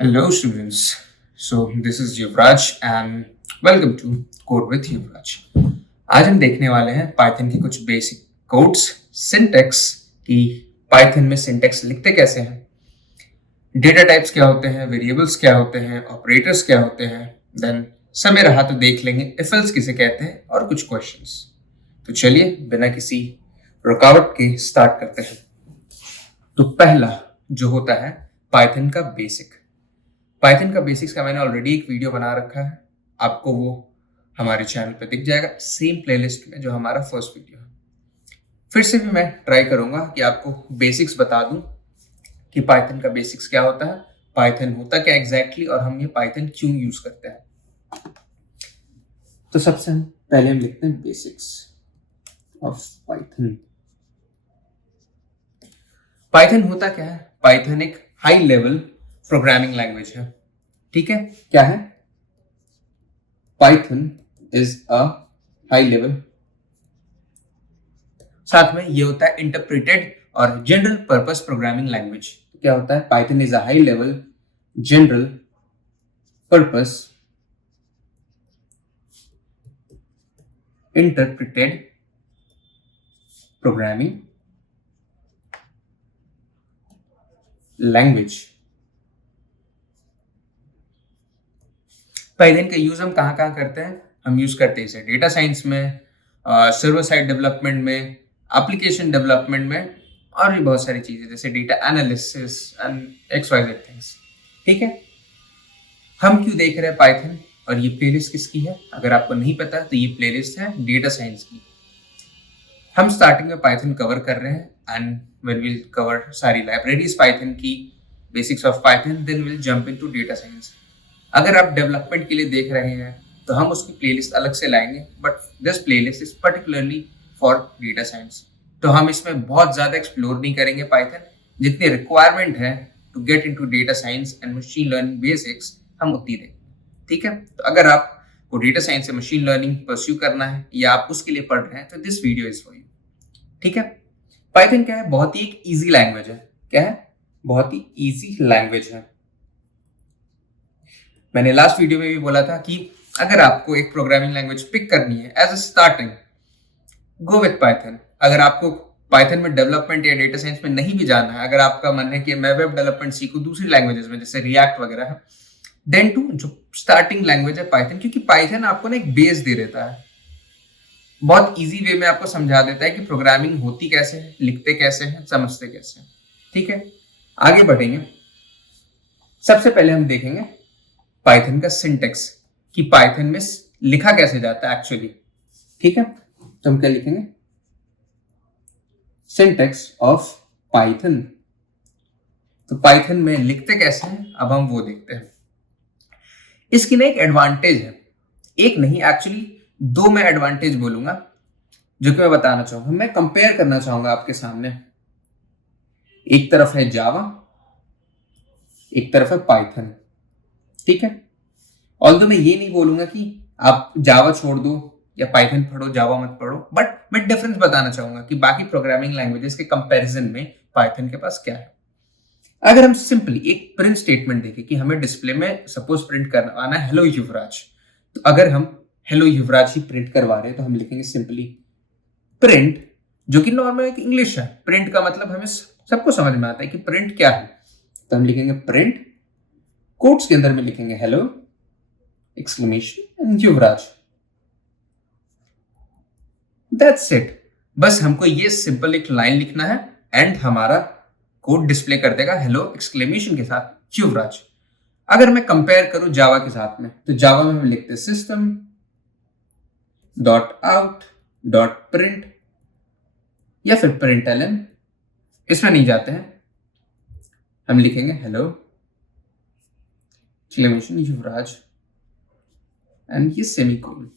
Hello, students. So, this is Yuvraj and welcome to Code with Yuvraj. आज हम देखने वाले हैं पाइथन की कुछ बेसिक कोड्स, सिंटेक्स की पाइथन में सिंटेक्स लिखते कैसे हैं, डेटा टाइप्स क्या होते हैं, वेरिएबल्स क्या होते हैं, ऑपरेटर्स क्या होते हैं, देन समय रहा तो देख लेंगे इफ एल्स किसे कहते हैं और कुछ क्वेश्चंस। तो चलिए बिना किसी रुकावट के स्टार्ट करते हैं। तो पहला जो होता है पाइथन का बेसिक। पाइथन का बेसिक्स का मैंने ऑलरेडी एक वीडियो बना रखा है, आपको वो हमारे चैनल पे दिख जाएगा सेम प्लेलिस्ट में जो हमारा फर्स्ट वीडियो है। फिर से भी मैं ट्राई करूंगा कि आपको बेसिक्स बता दूं कि पाइथन का बेसिक्स क्या होता है, पाइथन होता क्या एग्जैक्टली और हम ये पाइथन क्यों यूज करते हैं। तो सबसे पहले हम लिखते हैं बेसिक्स ऑफ पाइथन। पाइथन होता क्या है? पाइथन एक हाई लेवल प्रोग्रामिंग लैंग्वेज है। ठीक है, क्या है? Python is a high level, साथ में ये होता है इंटरप्रेटेड और जनरल पर्पस प्रोग्रामिंग लैंग्वेज। क्या होता है? Python is a high level general purpose interpreted programming language. Python का यूज हम कहाँ करते हैं? हम यूज करते हैं इसे डेटा साइंस में, सर्वर साइड डेवलपमेंट में, एप्लीकेशन डेवलपमेंट में और भी बहुत सारी चीजें जैसे data analysis and XYZ things. ठीक है, हम क्यों देख रहे हैं पाइथन और ये प्लेलिस्ट किसकी है? अगर आपको नहीं पता तो ये प्लेलिस्ट है डेटा साइंस की। हम स्टार्टिंग में पाइथन कवर कर रहे हैं एंड व्हेन विल कवर सारी लाइब्रेरीज पाइथन की, basics of Python, then will jump into data science. अगर आप डेवलपमेंट के लिए देख रहे हैं तो हम उसकी प्लेलिस्ट अलग से लाएंगे, but this playlist is particularly for data science. तो हम इसमें बहुत ज्यादा एक्सप्लोर नहीं करेंगे पाइथन, जितनी रिक्वायरमेंट है to get into data science and machine learning basics हम उतनी देंगे। ठीक है, तो अगर आपको डेटा साइंस से मशीन लर्निंग परस्यू करना है या आप उसके लिए पढ़ रहे हैं तो this video is for you. ठीक है, पाइथन क्या है? बहुत ही एक ईजी लैंग्वेज है। क्या है? बहुत ही ईजी लैंग्वेज है। मैंने लास्ट वीडियो में भी बोला था कि अगर आपको एक प्रोग्रामिंग लैंग्वेज पिक करनी है as a starting, go with Python. अगर आपको पाइथन में डेवलपमेंट या डेटा साइंस में नहीं भी जाना है, अगर आपका मन है कि मैं वेब डेवलपमेंट सीखूं दूसरी लैंग्वेजेस में जैसे रिएक्ट वगैरह है, देन टू जो स्टार्टिंग लैंग्वेज है पाइथन, क्योंकि पाइथन आपको ना एक बेस दे देता है, बहुत इजी वे में आपको समझा देता है कि प्रोग्रामिंग होती कैसे है, लिखते कैसे हैं, समझते कैसे हैं। ठीक है, आगे बढ़ेंगे। सबसे पहले हम देखेंगे पाइथन का सिंटेक्स कि पाइथन में लिखा कैसे जाता है एक्चुअली। ठीक है, तो हम क्या लिखेंगे? Syntax of Python. तो पाइथन में लिखते कैसे हैं अब हम वो देखते हैं। इसकी ना एक एडवांटेज है, एक नहीं एक्चुअली दो मैं एडवांटेज बोलूंगा जो कि मैं बताना चाहूंगा, मैं कंपेयर करना चाहूंगा आपके सामने। एक तरफ है जावा, एक तरफ है पाइथन। ठीक है, ऑल्दो मैं ये नहीं बोलूंगा कि आप जावा छोड़ दो या पाइथन पढ़ो, जावा मत पढ़ो, बट मैं डिफरेंस बताना चाहूंगा कि बाकी प्रोग्रामिंग लैंग्वेजेस के कंपैरिजन में पाइथन के पास क्या है। अगर हम सिंपली एक प्रिंट स्टेटमेंट देखें कि हमें डिस्प्ले में सपोज प्रिंट करवाना है हेलो युवराज, तो अगर हम हेलो युवराज ही प्रिंट करवा रहे हैं तो हम लिखेंगे सिंपली प्रिंट, जो कि नॉर्मल एक इंग्लिश है। प्रिंट का मतलब हमें सबको समझ में आता है कि प्रिंट क्या है, तो हम लिखेंगे प्रिंट, कोट्स के अंदर में लिखेंगे hello exclamation Yuvraj. That's it. बस हमको ये सिंपल एक लाइन लिखना है एंड हमारा कोड डिस्प्ले कर देगा हेलो एक्सक्लेमेशन के साथ युवराज। अगर मैं कंपेयर करूं जावा के साथ में, तो जावा में हम लिखते हैं system dot out dot print या फिर प्रिंटलन, इसमें नहीं जाते हैं, हम लिखेंगे हेलो एक्सक्लेमेशन युवराज एंड ये सेमीकोलन।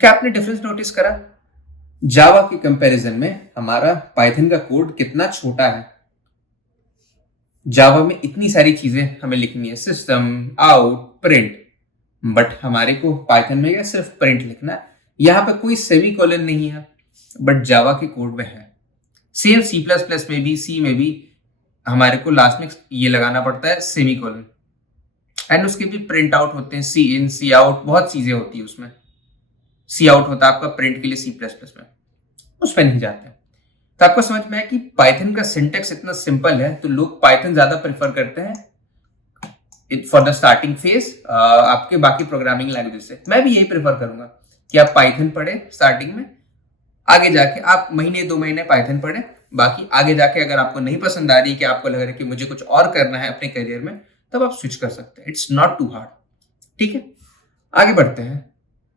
क्या आपने डिफरेंस नोटिस करा? जावा के कंपैरिजन में हमारा पाइथन का कोड कितना छोटा है। जावा में इतनी सारी चीजें हमें लिखनी है, सिस्टम आउट प्रिंट, बट हमारे को पाइथन में क्या सिर्फ प्रिंट लिखना है। यहाँ पे कोई सेमीकोलन नहीं है, बट जावा के कोड में है। सेम C++ में भी, सी में भी हमारे को लास्ट में ये लगाना पड़ता है सेमीकोलन, एंड उसके भी प्रिंट आउट होते हैं, सी इन सी आउट, बहुत चीजें होती है उसमें। सी आउट होता है आपका प्रिंट के लिए सी प्लस प्लस में, उस पर नहीं जाते। तो आपको समझ में आया कि पाइथन का सिंटेक्स इतना सिंपल है, तो लोग पाइथन ज्यादा प्रेफर करते हैं फॉर द स्टार्टिंग फेज आपके बाकी प्रोग्रामिंग लैंग्वेज से। मैं भी यही प्रेफर करूंगा कि आप पाइथन पढ़े स्टार्टिंग में, आगे जाके आप महीने 2 महीने पाइथन पढ़े, बाकी आगे जाके अगर आपको नहीं पसंद आ रही, कि आपको लग रहा है कि मुझे कुछ और करना है अपने करियर में, तब आप स्विच कर सकते हैं। It's not too hard. ठीक है, आगे बढ़ते हैं।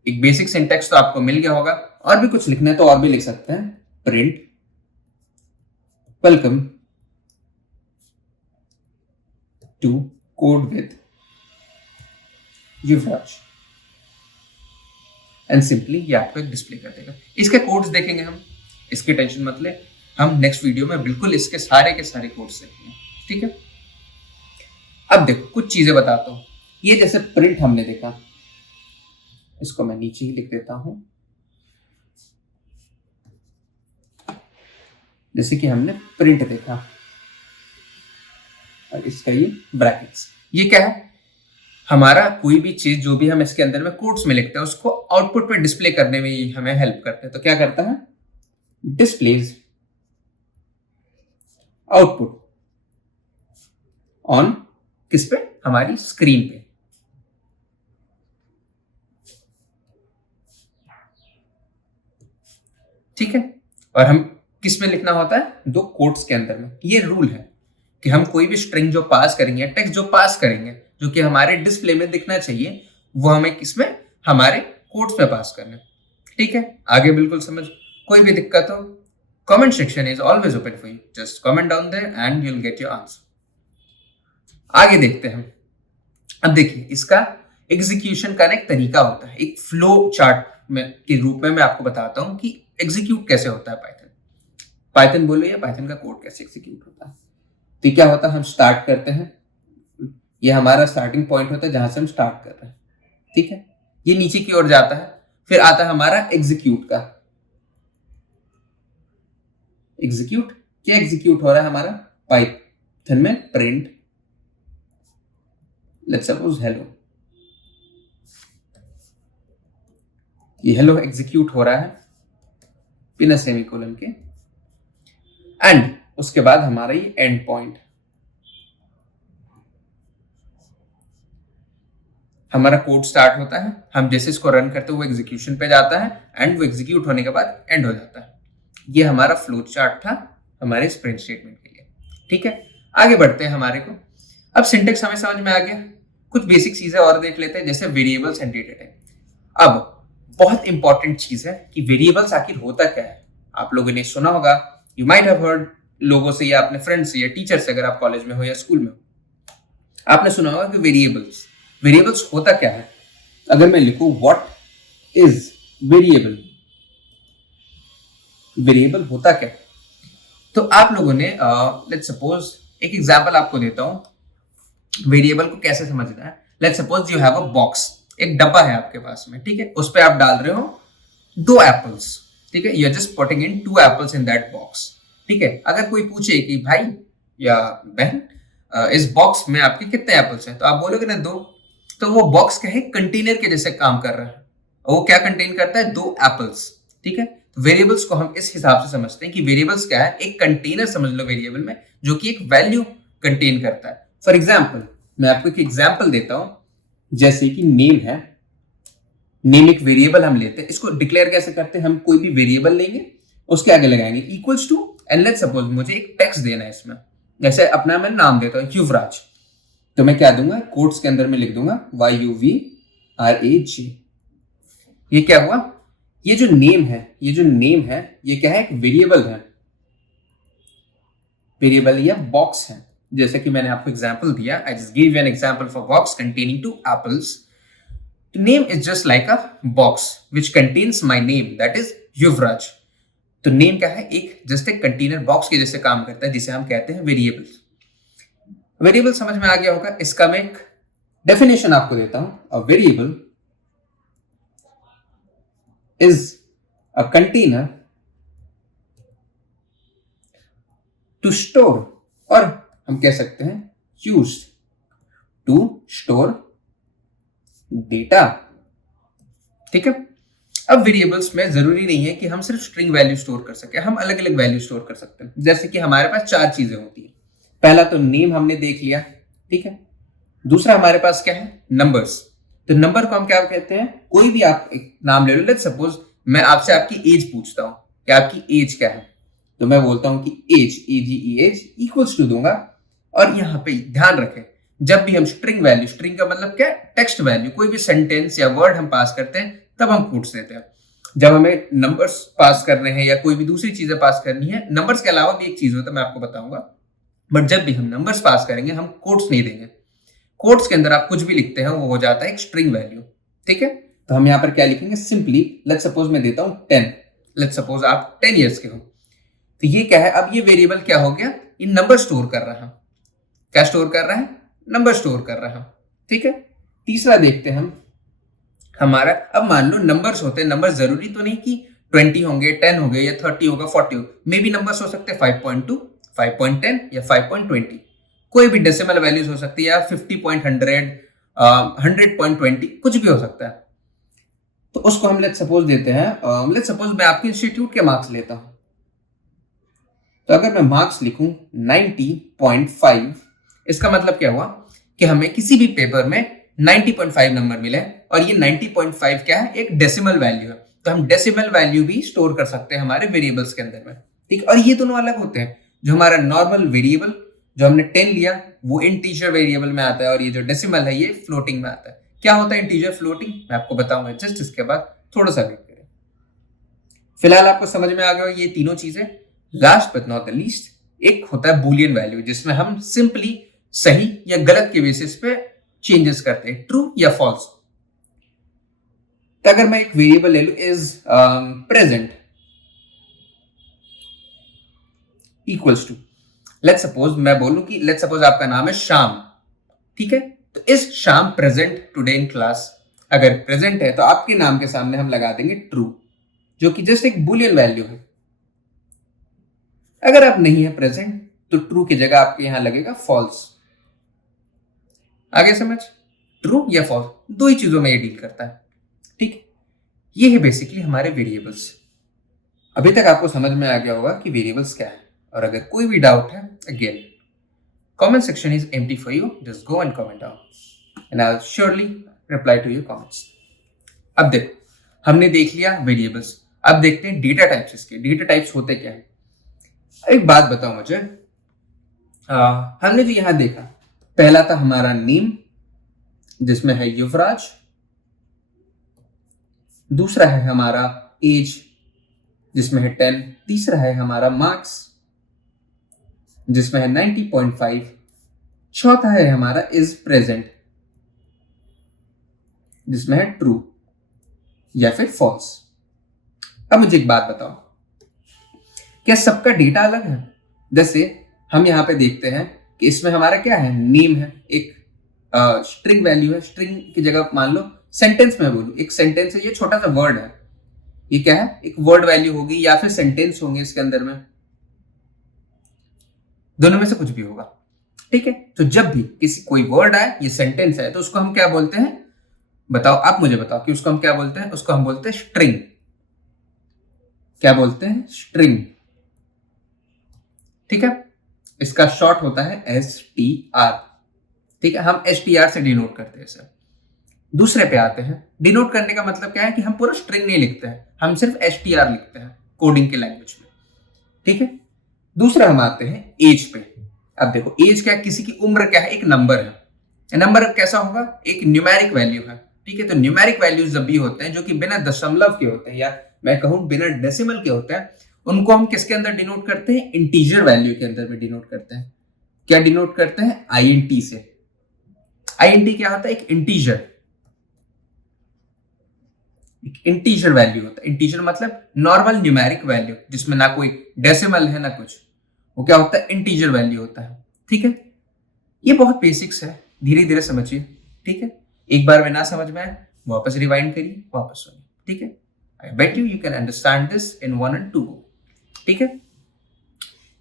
एक बेसिक सिंटेक्स तो आपको मिल गया होगा, और भी कुछ लिखना है तो और भी लिख सकते हैं। Print welcome to code with Yuvraj, and simply ये आपको एक डिस्प्ले कर देगा। इसके कोड्स देखेंगे हम, इसकी टेंशन मत ले, हम नेक्स्ट वीडियो में बिल्कुल इसके सारे के सारे कोड्स देखेंगे। ठीक है, अब देखो कुछ चीजें बताता हूं। ये जैसे प्रिंट हमने देखा, इसको मैं नीचे ही लिख देता हूं, जैसे कि हमने प्रिंट देखा, और इसका ये ब्रैकेट्स, ये क्या है, हमारा कोई भी चीज जो भी हम इसके अंदर में कोड्स में लिखते हैं उसको आउटपुट में डिस्प्ले करने में ही हमें हेल्प करते हैं। तो क्या करता है, डिस्प्लेज आउटपुट ऑन, किस पे, हमारी स्क्रीन पे। ठीक है, और हम किस में लिखना होता है, 2 कोट्स के अंदर में। ये रूल है कि हम कोई भी स्ट्रिंग जो पास करेंगे, टेक्स्ट जो पास करेंगे, जो कि हमारे डिस्प्ले में दिखना चाहिए, वो हमें किसमें, हमारे कोट्स में पास करना है। ठीक है, आगे बिल्कुल समझ। कोई भी दिक्कत हो, comment section is always open for you, just comment down there and you will get your answer. आगे देखते हैं। अब देखिए, इसका एग्जीक्यूशन का एक तरीका होता है, एक फ्लो चार्ट में के रूप में मैं आपको बताता हूं कि एग्जीक्यूट कैसे होता है पाइथन बोलो, या पाइथन का कोड कैसे एग्जीक्यूट होता है। तो क्या होता है, हम स्टार्ट करते हैं, ये हमारा स्टार्टिंग पॉइंट होता है जहां से हम स्टार्ट कर रहे हैं। ठीक है, ये नीचे की ओर जाता है, फिर आता है हमारा एग्जीक्यूट का। एग्जीक्यूट क्या एग्जीक्यूट हो रहा है हमारा पाइथन में, प्रिंट लेट्स सपोज हेलो, ये हेलो एग्जीक्यूट हो रहा है बिना सेमीकोलन के, एंड उसके बाद हमारा ये एंड पॉइंट, हमारा कोड स्टार्ट होता है, हम जैसे इसको रन करते हैं वो एग्जीक्यूशन पे जाता है, एंड वो एग्जीक्यूट होने के बाद एंड हो जाता है। ये हमारा फ्लो चार्ट था हमारे प्रिंट स्टेटमेंट के लिए। ठीक है, आगे बढ़ते हैं हमारे को। अब सिंटेक्स हमें समझ में आ गया, कुछ बेसिक चीजें और देख लेते हैं, जैसे वेरिएबल्स एंड डेटा टाइप। अब बहुत इंपॉर्टेंट चीज है कि वेरिएबल्स आखिर होता क्या है। आप लोगों ने सुना होगा, यू माइट हैव हर्ड, लोगों से या अपने फ्रेंड्स से या टीचर से, अगर आप कॉलेज में हो या स्कूल में हो, आपने सुना होगा कि वेरिएबल्स होता क्या है। अगर मैं लिखूं व्हाट इज वेरिएबल, वेरिएबल होता क्या है, तो आप लोगों ने लेट्स सपोज एक एग्जांपल आपको देता हूं वेरिएबल को कैसे समझना है। Let's suppose you have a box, एक डब्बा है आपके पास में, ठीक है, उस पर आप डाल रहे हो 2 एप्पल्स। ठीक है, you are just putting in 2 apples in that box. ठीक है, अगर कोई पूछे कि भाई या बहन इस बॉक्स में आपके कितने एप्पल्स हैं, तो आप बोलोगे ना 2। तो वो बॉक्स क्या है, कंटेनर के जैसे काम कर रहा है, वो क्या कंटेन करता है, 2 एप्पल्स। ठीक है, वेरिएबल्स को हम इस हिसाब से समझते हैं कि वेरिएबल्स क्या है, एक कंटेनर समझ लो वेरिएबल में, जो कि एक वैल्यू कंटेन करता है। फॉर एग्जाम्पल, मैं आपको एक एग्जाम्पल देता हूं, जैसे कि नेम है, नेम एक वेरिएबल हम लेते हैं, इसको डिक्लेयर कैसे करते हैं, हम कोई भी वेरिएबल लेंगे, उसके आगे लगाएंगे equals to, and let's suppose मुझे एक टेक्स्ट देना है इसमें, जैसे अपना मैं नाम देता हूं युवराज, तो मैं क्या दूंगा, कोट्स के अंदर में लिख दूंगा YUVRAJ। ये क्या हुआ, ये जो नेम है, ये क्या है, एक वेरिएबल है, वेरिएबल या बॉक्स है। जैसे कि मैंने आपको एग्जांपल दिया, I just give you an example for box containing 2 apples. Name is just like a box which contains my name, that is Yuvraj. तो नेम क्या है, एक जस्ट एक कंटेनर बॉक्स के जैसे काम करता है, जिसे हम कहते हैं वेरिएबल्स। वेरिएबल समझ में आ गया होगा। इसका मैं एक डेफिनेशन आपको देता हूं, a variable is a container to store or हम कह सकते हैं यूज्ड टू स्टोर डेटा। ठीक है। अब वेरिएबल्स में जरूरी नहीं है कि हम सिर्फ स्ट्रिंग वैल्यू स्टोर कर सके, हम अलग अलग वैल्यू स्टोर कर सकते हैं। जैसे कि हमारे पास 4 चीजें होती है। पहला तो नेम हमने देख लिया, ठीक है। दूसरा हमारे पास क्या है, नंबर्स। तो नंबर को हम क्या कहते हैं, कोई भी आप एक नाम ले लो। लेट्स सपोज मैं आपसे आपकी एज पूछता हूं कि आपकी एज क्या है, तो मैं बोलता हूं कि एज, एज इक्वल्स टू दूंगा। और यहां पे ध्यान रखें, जब भी हम स्ट्रिंग वैल्यू, स्ट्रिंग का मतलब क्या, टेक्स्ट वैल्यू, कोई भी सेंटेंस या वर्ड हम पास करते हैं तब हम कोट्स देते हैं। जब हमें नंबर्स पास करने हैं या कोई भी दूसरी चीजें पास करनी है, नंबर्स के अलावा भी एक चीज होता है, मैं आपको बताऊंगा, बट जब भी हम नंबर्स पास करेंगे हम कोट्स नहीं देंगे। कोट्स के अंदर आप कुछ भी लिखते हैं वो हो जाता है एक स्ट्रिंग वैल्यू। ठीक है। तो हम यहाँ पर क्या लिखेंगे, सिंपली लेट्स सपोज मैं देता हूं 10, लेट्स सपोज आप 10 ईयर्स के हो, तो ये क्या है, अब ये वेरिएबल क्या हो गया, ये नंबर स्टोर कर रहा है। क्या स्टोर कर रहा है, नंबर स्टोर कर रहा है। ठीक है। तीसरा देखते हैं हम, हमारा अब मान लो नंबर्स होते हैं, नंबर जरूरी तो नहीं कि 20 होंगे, 10 होंगे या 30 होगा, 40 होगा, मे भी नंबर्स हो सकते हैं 5.2, 5.10 या 5.20, कोई भी डेसिमल वैल्यूज हो सकती है, या 50.100, 100.20, कुछ भी हो सकता है। तो उसको हम लेट्स सपोज देते हैं, लेट्स सपोज मैं आपके इंस्टीट्यूट के मार्क्स लेता हूं, तो अगर मैं मार्क्स लिखूं 90.5, इसका मतलब क्या हुआ कि हमें किसी भी पेपर में 90.5 नंबर मिले, और ये 90.5 क्या है, एक डेसिमल वैल्यू है। तो हम डेसिमल वैल्यू भी स्टोर कर सकते हैं हमारे वेरिएबल्स के अंदर में। ठीक। और ये दोनों अलग होते हैं, जो हमारा नॉर्मल वेरिएबल जो हमने 10 लिया वो इंटीजर वेरिएबल में आता है, और ये जो डेसिमल है ये फ्लोटिंग में आता है। क्या होता है इंटीजर, फ्लोटिंग, मैं आपको बताऊंगा जस्ट इसके बाद, थोड़ा सा वेट करें। फिलहाल आपको समझ में आ गया ये तीनों चीजें। Last but not the least, एक होता है बूलियन वैल्यू, जिसमें हम सिंपली सही या गलत के बेसिस पे चेंजेस करते हैं, ट्रू या फॉल्स। तो अगर मैं एक वेरिएबल ले लू is present equals to, let's suppose मैं बोलूं कि लेट्स सपोज आपका नाम है श्याम। ठीक है। तो इस Shyam present today in class, अगर प्रेजेंट है तो आपके नाम के सामने हम लगा देंगे ट्रू, जो कि जस्ट एक बूलियन वैल्यू है। अगर आप नहीं है प्रेजेंट तो ट्रू की जगह आपके यहां लगेगा फॉल्स। आगे समझ, ट्रू या फॉल्स, दो ही चीजों में ये डील करता है। ठीक। ये है बेसिकली हमारे वेरिएबल्स। अभी तक आपको समझ में आ गया होगा कि वेरिएबल्स क्या है, और अगर कोई भी डाउट है, again comment section is empty for you, just go and comment down and I'll surely reply to your comments. अब देखो, हमने देख लिया वेरिएबल्स, अब देखते हैं डेटा टाइप्स। इसके डेटा टाइप्स होते क्या है। एक बात बताओ मुझे, हमने जो यहां देखा, पहला था हमारा नेम जिसमें है युवराज, दूसरा है हमारा एज जिसमें है 10, तीसरा है हमारा मार्क्स जिसमें है 90.5, चौथा है हमारा इज प्रेजेंट जिसमें है ट्रू या फिर फॉल्स। अब मुझे एक बात बताओ, क्या सबका डेटा अलग है? जैसे हम यहां पे देखते हैं कि इसमें हमारा क्या है, नेम है, एक स्ट्रिंग वैल्यू है। स्ट्रिंग की जगह मान लो सेंटेंस में बोलूं, एक सेंटेंस है, ये छोटा सा वर्ड है, ये क्या है, एक वर्ड वैल्यू होगी या फिर सेंटेंस होंगे इसके अंदर में, दोनों में से कुछ भी होगा। ठीक है। तो जब भी किसी कोई वर्ड आए, ये सेंटेंस है, तो उसको हम क्या बोलते हैं, बताओ, आप मुझे बताओ कि उसको हम क्या बोलते हैं। उसको हम बोलते हैं स्ट्रिंग। क्या बोलते हैं, स्ट्रिंग। ठीक है। इसका शॉर्ट होता है STR। ठीक है। हम STR से डिनोट करते हैं इसे। दूसरे पे आते हैं, डिनोट करने का मतलब क्या है कि हम पूरा स्ट्रिंग नहीं लिखते हैं, हम सिर्फ STR लिखते हैं कोडिंग के लैंग्वेज में। ठीक है। दूसरा हम आते हैं एज पे। अब देखो एज क्या, किसी की उम्र क्या है, एक नंबर है। नंबर कैसा होगा, एक न्यूमेरिक वैल्यू है। ठीक है। तो न्यूमेरिक वैल्यूज जब भी होते हैं जो कि बिना दशमलव के होते हैं, या मैं कहूं बिना डेसिमल के होते हैं, उनको हम किसके अंदर डिनोट करते हैं, इंटीजर वैल्यू के अंदर में डिनोट करते हैं। क्या डिनोट करते हैं, INT से। INT क्या होता है, एक इंटीजर, इंटीजर वैल्यू होता है। इंटीजर मतलब नॉर्मल न्यूमेरिक वैल्यू जिसमें ना कोई डेसिमल है ना कुछ, वो क्या होता है, इंटीजर वैल्यू होता है। ठीक है। ये बहुत बेसिक्स है, धीरे धीरे समझिए। ठीक है। एक बार में ना समझ में आए, वापस रिवाइंड करिए, वापस सुनिए। ठीक है। I bet you can understand this in 1 and 2 go. ठीक है।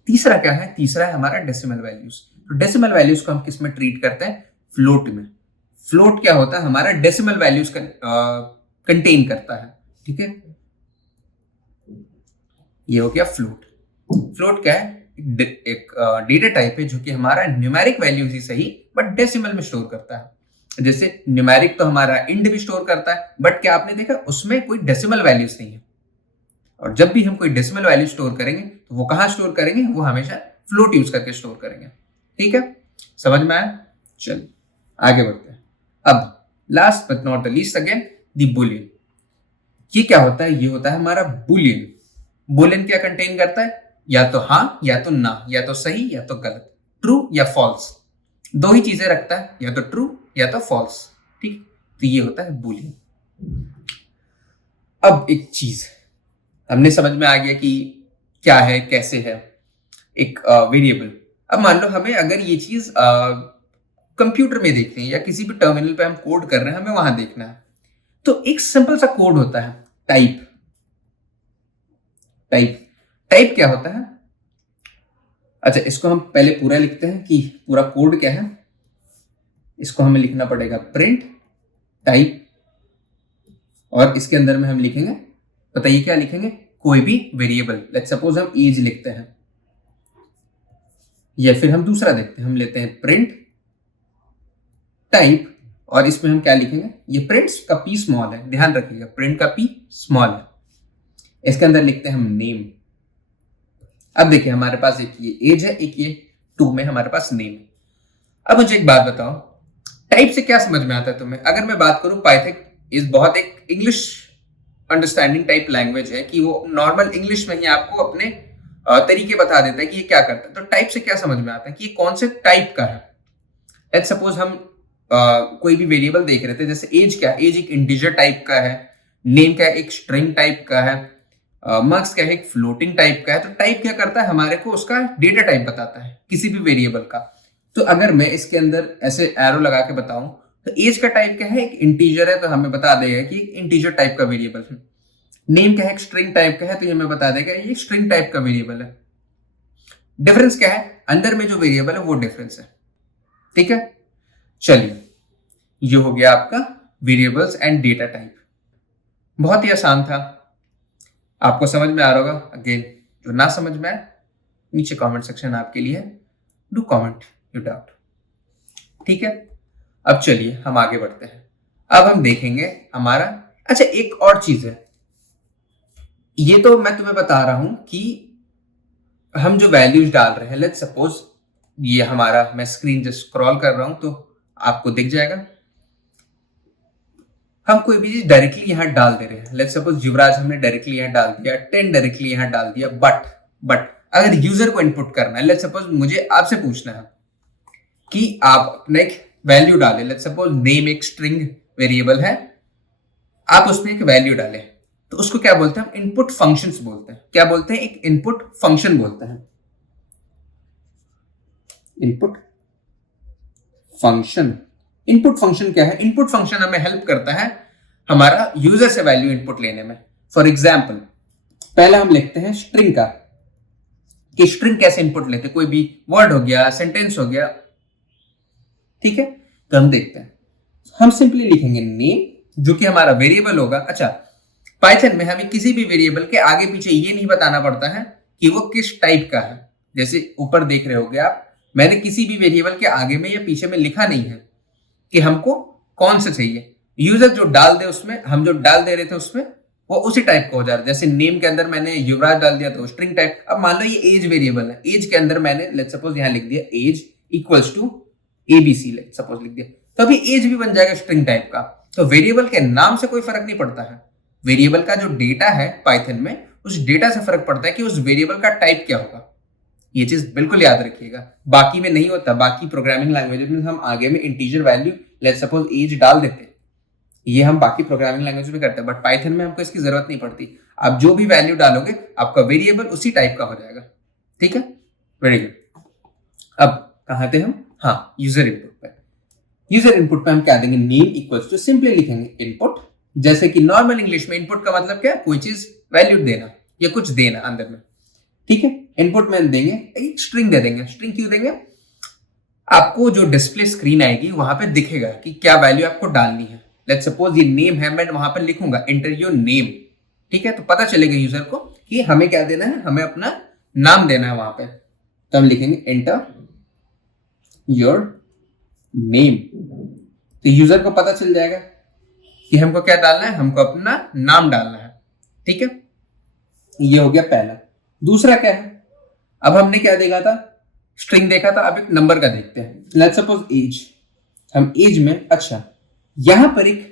तीसरा क्या है, तीसरा है हमारा डेसिमल वैल्यूज। तो डेसिमल वैल्यूज को हम किस में ट्रीट करते हैं? फ्लोट में। फ्लोट क्या होता है? हमारा डेसिमल वैल्यूज कंटेन करता है, ठीक है। ये हो गया फ्लोट। फ्लोट क्या है? एक डेटा टाइप है जो कि हमारा न्यूमेरिक वैल्यूज ही सही बट डेसिमल में स्टोर करता है। जैसे न्यूमेरिक तो हमारा इंड भी स्टोर करता है, बट क्या आपने देखा उसमें कोई डेसिमल वैल्यूज नहीं है। और जब भी हम कोई डेसिमल वैल्यू स्टोर करेंगे तो वो कहां स्टोर करेंगे? वो हमेशा फ्लोट यूज करके स्टोर करेंगे, ठीक है। समझ में आया? चलिए आगे बढ़ते हैं। अब last but not the least again, the Boolean. ये क्या होता है? ये होता है हमारा बुलियन। बुलियन क्या कंटेन करता है? या तो हाँ या तो ना, या तो सही या तो गलत, ट्रू या फॉल्स। दो ही चीजें रखता है, या तो ट्रू या तो फॉल्स, ठीक। तो ये होता है बुलियन। अब एक चीज हमने समझ में आ गया कि क्या है, कैसे है एक वेरिएबल। अब मान लो हमें अगर ये चीज कंप्यूटर में देखते हैं या किसी भी टर्मिनल पे हम कोड कर रहे हैं, हमें वहां देखना है, तो एक सिंपल सा कोड होता है टाइप। टाइप क्या होता है? अच्छा, इसको हम पहले पूरा लिखते हैं कि पूरा कोड क्या है। इसको हमें लिखना पड़ेगा प्रिंट टाइप, और इसके अंदर में हम लिखेंगे, बताइए क्या लिखेंगे? कोई भी वेरिएबल। लेट्स सपोज हम एज लिखते हैं, या फिर हम दूसरा देखते हैं, हम लेते हैं प्रिंट टाइप, और इसमें हम क्या लिखेंगे? ये प्रिंट का पी स्मॉल है, ध्यान रखिएगा, प्रिंट का पी स्मॉल है। इसके अंदर लिखते हैं हम नेम। अब देखिए हमारे पास एक ये एज है, एक ये 2 में हमारे पास नेम है। अब मुझे एक बात बताओ, टाइप से क्या समझ में आता है तुम्हें? अगर मैं बात करूं, पाइथन इस बहुत एक इंग्लिश अंडरस्टैंडिंग टाइप लैंग्वेज है कि वो नॉर्मल इंग्लिश में ही आपको अपने तरीके बता देता है कि ये क्या करता है। तो टाइप से क्या समझ में आता है कि ये कौन से टाइप का है। लेट्स सपोज हम कोई भी वेरिएबल देख रहे थे, जैसे एज क्या, एज एक इंटीजर टाइप का है, नेम क्या एक स्ट्रिंग टाइप का है, मार्क्स क्या है एक फ्लोटिंग टाइप का है। तो टाइप क्या करता है? हमारे को उसका डेटा टाइप बताता है किसी भी वेरिएबल का। तो अगर मैं इसके अंदर ऐसे एरो लगा के बताऊं तो एज का टाइप क्या है? एक इंटीजर है, तो हमें बता देगा कि एक इंटीजर टाइप का वेरिएबल है। नेम क्या है? एक स्ट्रिंग टाइप का है, तो ये हमें बता देगा ये एक स्ट्रिंग टाइप का वेरिएबल है। डिफरेंस क्या है? अंदर में जो वेरिएबल है वो डिफरेंस है, ठीक है। चलिए, ये हो गया आपका वेरिएबल्स एंड डेटा टाइप। बहुत ही आसान था, आपको समझ में आ रहा होगा। अगेन जो ना समझ में आए, नीचे कमेंट सेक्शन आपके लिए, डू कमेंट योर डाउट, ठीक है। अब चलिए हम आगे बढ़ते हैं। अब हम देखेंगे हमारा, अच्छा एक और चीज है, ये तो मैं तुम्हें बता रहा हूं कि हम जो वैल्यूज डाल रहे हैं, लेट्स सपोज ये हमारा, मैं स्क्रीन जस्ट स्क्रॉल कर रहा हूं तो आपको दिख जाएगा। हम कोई भी चीज डायरेक्टली यहां डाल दे रहे हैं, लेट्स सपोज युवराज हमने डायरेक्टली यहां डाल दिया, 10 डायरेक्टली यहां डाल दिया, बट अगर यूजर को इनपुट करना है, लेट्स सपोज मुझे आपसे पूछना है कि आप अपना एक वैल्यू डालें, लेट्स सपोज नेम एक स्ट्रिंग वेरिएबल है, आप उसमें एक वैल्यू डालें, तो उसको क्या बोलते हैं? हम इनपुट फंक्शंस बोलते हैं। क्या बोलते हैं? एक इनपुट फंक्शन बोलते हैं। Input function. इनपुट फंक्शन क्या है? इनपुट फंक्शन हमें हेल्प करता है हमारा यूजर से वैल्यू इनपुट लेने में। फॉर एग्जाम्पल, पहला हम लिखते हैं स्ट्रिंग का, कि स्ट्रिंग कैसे इनपुट लेते, कोई भी वर्ड हो गया, सेंटेंस हो गया, ठीक है। तो हम देखते हैं, हम सिंपली लिखेंगे नेम, जो कि हमारा वेरिएबल होगा। अच्छा, पाइथन में हमें किसी भी वेरिएबल के आगे पीछे ये नहीं बताना पड़ता है कि वो किस टाइप का है। जैसे ऊपर देख रहे होगे आप, मैंने किसी भी वेरिएबल के आगे में या पीछे में लिखा नहीं है कि हमको कौन से चाहिए। यूजर जो डाल दे उसमें, हम जो डाल दे रहे थे उसमें, वो उसी टाइप का हो जा रहा है। जैसे नेम के अंदर मैंने युवराज डाल दिया तो स्ट्रिंग टाइप। अब मान लो ये एज वेरिएबल है, एज के अंदर मैंने लेट्स सपोज यहां लिख दिया age equals to ABC, let's suppose लिख दिया, तो अभी एज भी बन जाएगा स्ट्रिंग टाइप का। तो वेरिएबल के नाम से कोई फर्क नहीं पड़ता है, वेरिएबल का जो डेटा है पाइथन में, उस डेटा से फर्क पड़ता है कि उस वेरिएबल का टाइप क्या होगा। ये चीज बिल्कुल याद रखिएगा, बाकी में नहीं होता। बाकी प्रोग्रामिंग लैंग्वेज में हम आगे में integer value let's suppose age डाल देते हैं, ये हम बाकी प्रोग्रामिंग लैंग्वेज में करते हैं, बट पाइथन में हमको इसकी जरूरत नहीं पड़ती। आप जो भी वैल्यू डालोगे आपका वेरिएबल उसी टाइप का हो जाएगा, ठीक है। Very good. अब कहां थे हम? हाँ, यूजर इनपुट पे। यूजर इनपुट पे हम क्या देंगे? नेम इक्वल्स टू, सिंपली लिखेंगे इनपुट। जैसे कि नॉर्मल इंग्लिश में इनपुट का मतलब क्या है? कोई चीज वैल्यू देना या कुछ देना अंदर में, ठीक है। इनपुट में देंगे एक स्ट्रिंग दे देंगे। स्ट्रिंग क्यों देंगे? आपको जो डिस्प्ले स्क्रीन आएगी वहां पे दिखेगा कि क्या वैल्यू आपको डालनी है। लेट्स सपोज ये नेम है, मैं वहां पर लिखूंगा एंटर योर नेम, ठीक है, तो पता चलेगा यूजर को कि हमें क्या देना है, हमें अपना नाम देना है वहां पे। तो हम लिखेंगे एंटर योर नेम, तो यूजर को पता चल जाएगा कि हमको क्या डालना है, हमको अपना नाम डालना है, ठीक है। ये हो गया पहला। दूसरा क्या है, अब हमने क्या देखा था, स्ट्रिंग देखा था, अब एक नंबर का देखते हैं। लेट्स सपोज एज, हम एज में, अच्छा यहां पर एक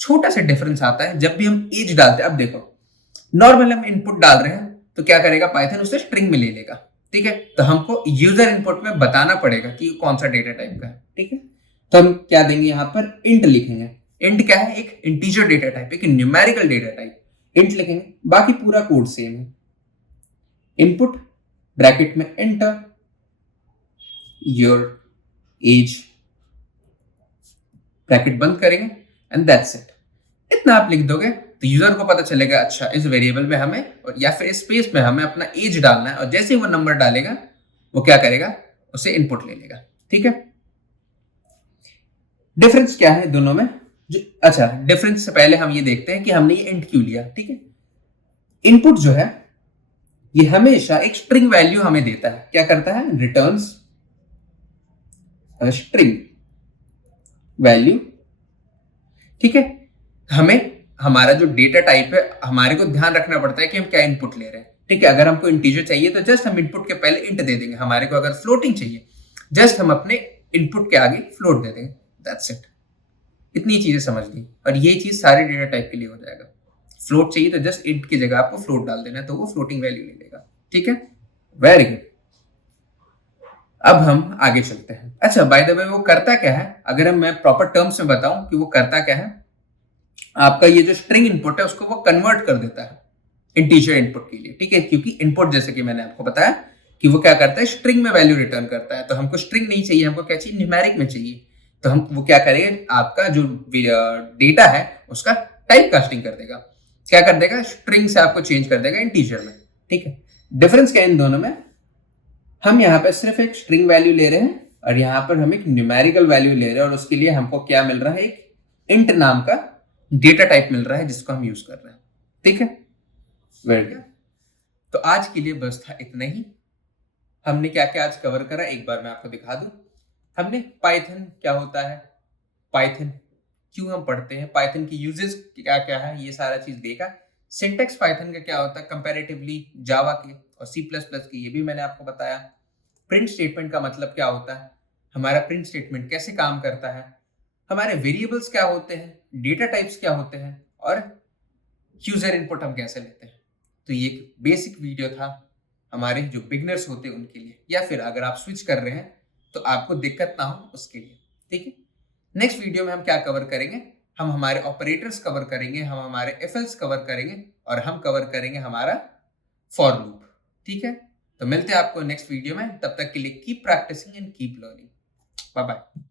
छोटा सा डिफरेंस आता है जब भी हम एज डालते हैं। अब देखो नॉर्मल हम इनपुट डाल रहे हैं तो क्या करेगा, पाइथन उसे स्ट्रिंग में ले लेगा, ठीक है। तो हमको यूजर इनपुट में बताना पड़ेगा कि कौन सा डेटा टाइप का है, ठीक है। तो हम क्या देंगे, यहां पर इंट लिखेंगे। इंट क्या है, एक इंटीजर डेटा टाइप, एक न्यूमेरिकल डेटा टाइप, इंट लिखेंगे। बाकी पूरा कोड सेम है, इनपुट ब्रैकेट में एंटर योर एज, ब्रैकेट बंद करेंगे एंड दैट्स इट। इतना आप लिख दोगे तो यूजर को पता चलेगा अच्छा इस वेरिएबल में हमें और या फिर स्पेस में हमें अपना एज डालना है, और जैसे ही वो नंबर डालेगा वो क्या करेगा, उसे इनपुट ले लेगा, ठीक है। डिफरेंस क्या है दोनों में, जो अच्छा डिफरेंस से पहले हम ये देखते हैं कि हमने ये इंट क्यों लिया, ठीक है। इनपुट जो है ये हमेशा एक स्ट्रिंग वैल्यू हमें देता है, क्या करता है, रिटर्न्स स्ट्रिंग वैल्यू, ठीक है। हमें हमारा जो डेटा टाइप है हमारे को ध्यान रखना पड़ता है कि हम क्या इनपुट ले रहे हैं, ठीक है। अगर हमको इंटीजर चाहिए तो जस्ट हम इनपुट के पहले इंट दे देंगे, हमारे को अगर फ्लोटिंग चाहिए जस्ट हम अपने इनपुट के आगे फ्लोट दे देंगे, दैट्स इट। इतनी चीजें समझ ली, और ये चीज सारे डेटा टाइप के लिए हो जाएगा। फ्लोट चाहिए तो जस्ट इंट की जगह आपको फ्लोट डाल देना है, तो वो फ्लोटिंग वैल्यू ले लेगा, ठीक है। Very good. अब हम आगे चलते हैं। अच्छा बाय द वे वो करता क्या है, अगर मैं प्रॉपर टर्म्स में बताऊं कि वो करता क्या है, आपका ये जो स्ट्रिंग इनपुट है उसको वो कन्वर्ट कर देता है इंटीजर इनपुट के लिए, ठीक है। क्योंकि इनपुट जैसे कि मैंने आपको बताया कि वो क्या करता है, स्ट्रिंग में वैल्यू रिटर्न करता है। तो हमको स्ट्रिंग नहीं चाहिए, हमको क्या चाहिए, न्यूमेरिक में चाहिए। तो हम वो क्या करेंगे, आपका जो डेटा है उसका टाइप कास्टिंग कर देगा, क्या कर देगा, स्ट्रिंग से आपको चेंज कर देगा इंटीजर में, ठीक है। डिफरेंस क्या है इन दोनों में, हम यहाँ पे सिर्फ एक स्ट्रिंग वैल्यू ले रहे हैं और यहाँ पर हम एक न्यूमेरिकल वैल्यू ले रहे हैं, और उसके लिए हमको क्या मिल रहा है, एक इंट नाम का डेटा टाइप मिल रहा है जिसको हम यूज कर रहे हैं, ठीक है। Very good. तो आज के लिए बस था इतना ही। हमने क्या क्या आज कवर करा एक बार मैं आपको दिखा दूं। हमने पाइथन क्या होता है, पाइथन क्यों हम पढ़ते हैं, पाइथन की यूजेस क्या क्या है, ये सारा चीज देखा। सिंटेक्स पाइथन का क्या होता है कंपैरेटिवली जावा के और सी प्लस प्लस के, ये भी मैंने आपको बताया। प्रिंट स्टेटमेंट का मतलब क्या होता है, हमारा प्रिंट स्टेटमेंट कैसे काम करता है, हमारे वेरिएबल्स क्या होते हैं, डेटा टाइप्स क्या होते हैं, और यूजर इनपुट हम कैसे लेते हैं। तो ये एक बेसिक वीडियो था हमारे जो बिगनर्स होते हैं उनके लिए, या फिर अगर आप स्विच कर रहे हैं तो आपको दिक्कत ना हो उसके लिए, ठीक है। नेक्स्ट वीडियो में हम क्या कवर करेंगे, हम हमारे ऑपरेटर्स कवर करेंगे, हम हमारे एफएल्स कवर करेंगे, और हम कवर करेंगे हमारा फॉर लूप, ठीक है। तो मिलते हैं आपको नेक्स्ट वीडियो में, तब तक के लिए keep practising and keep learning. Bye bye.